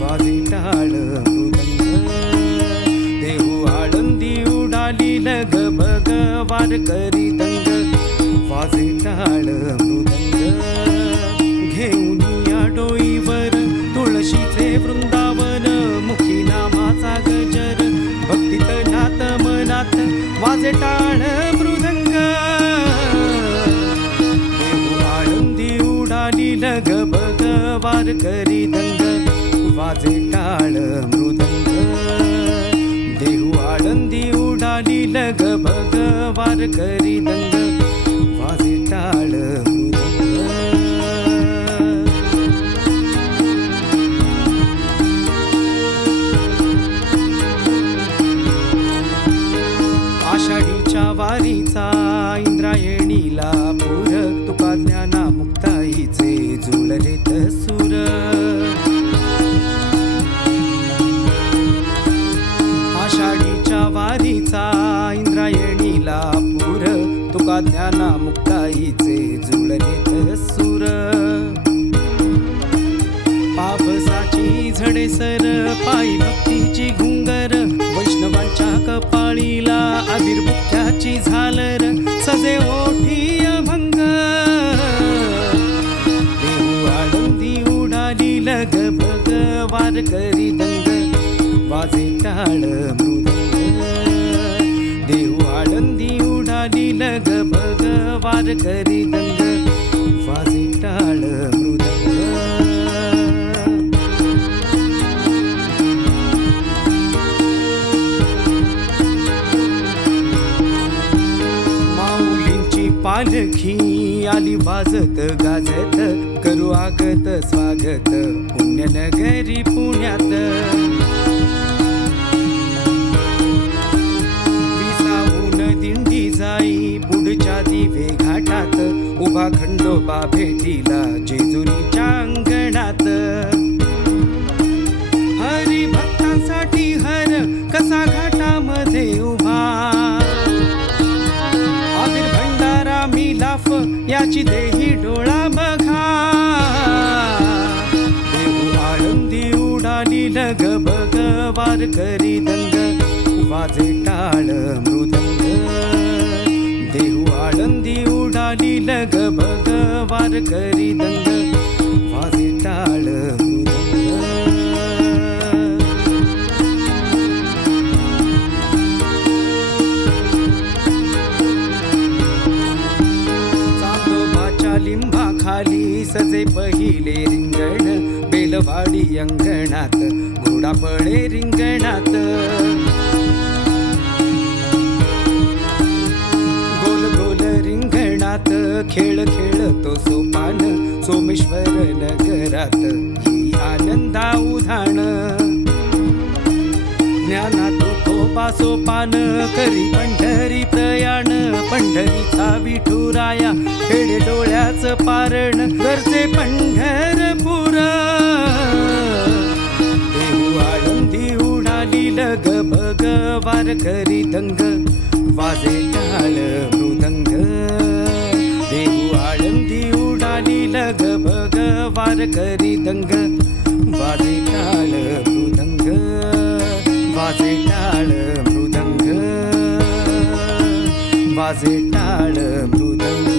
वाजे टाळ मृदंग. देहू आळंदी उडाली लग बग वारकरी दंग. वाजे टाळ मृदंग. घेऊन या डोईवर तुळशीचे वृंदावन, मुखी नामाचा गजर भक्तीत नात मनात वाजे टाळ मृदंग. देहू आळंदी उडाली लग बग वारकरी दंग. वाजे टाळ मृदंग. देहू आळंदी उडाली लग बग वारकरी दंग. वाजे टाळ मृदंग. आषाढीच्या वारीचा इंद्रायणीला पूर, तुका ज्ञाना मुक्ताईचे जुळलेत सूर. आषाढीच्या वारीचा इंद्रायणीला पूर, तुका ज्ञाना मुक्ताईचे जुळलेत सूर. पावसाची झडेसर पायी भक्तीची घुंगर, वैष्णवांच्या कपाळीला आविर्भुक्त्याची झालर, सजे ओठी अभंग. देहू आळंदी उडाली लग बग वारकरी दंग. वाजे टाळ मृदंग. देहू आळंदी उडाली लग बग वारकरी दंग. वाजे टाळ मृदंग. पालखी आली वाजत गाजत, करू आगत स्वागत पुण्यनगरी पुण्यात. विसाहून दिंडी जाई पुढच्या दिवे घाटात, उभा खंडोबा भेटीला जेजुरीच्या अंगणात. हरी भक्तांसाठी हर कसा घाटामध्ये उभा, मिलाफ याची देही डोळा बघा. देहू आळंदी उडाली लग बग वारकरी दंग. वाजे टाळ मृदंग. देहू आळंदी उडाली लग बग वारकरी दंग. वाजे टाळ मृदंग. लिंबाखाली सजे पहिले रिंगण, बेलवाडी अंगणात घोडा पळे रिंगणात. गोल गोल रिंगणात खेळ खेळतो सोपान, सोमेश्वर नगरात ही आनंदा उधाण. ज्ञानात खोपा सोपान करी पंढरी प्रयाण, पंढरीचा विठुराया खेडे डोळ्याचं पारण, गरजे पंढरपूर. देहू आळंदी उडाली लग बग वारकरी दंग. वाजे टाळ मृदंग. देहू आळंदी उडाली लग बग वारकरी दंग. वाजे टाळ मृदंग. वाजे टाळ मृदंग. वाजे टाळ मृदंग.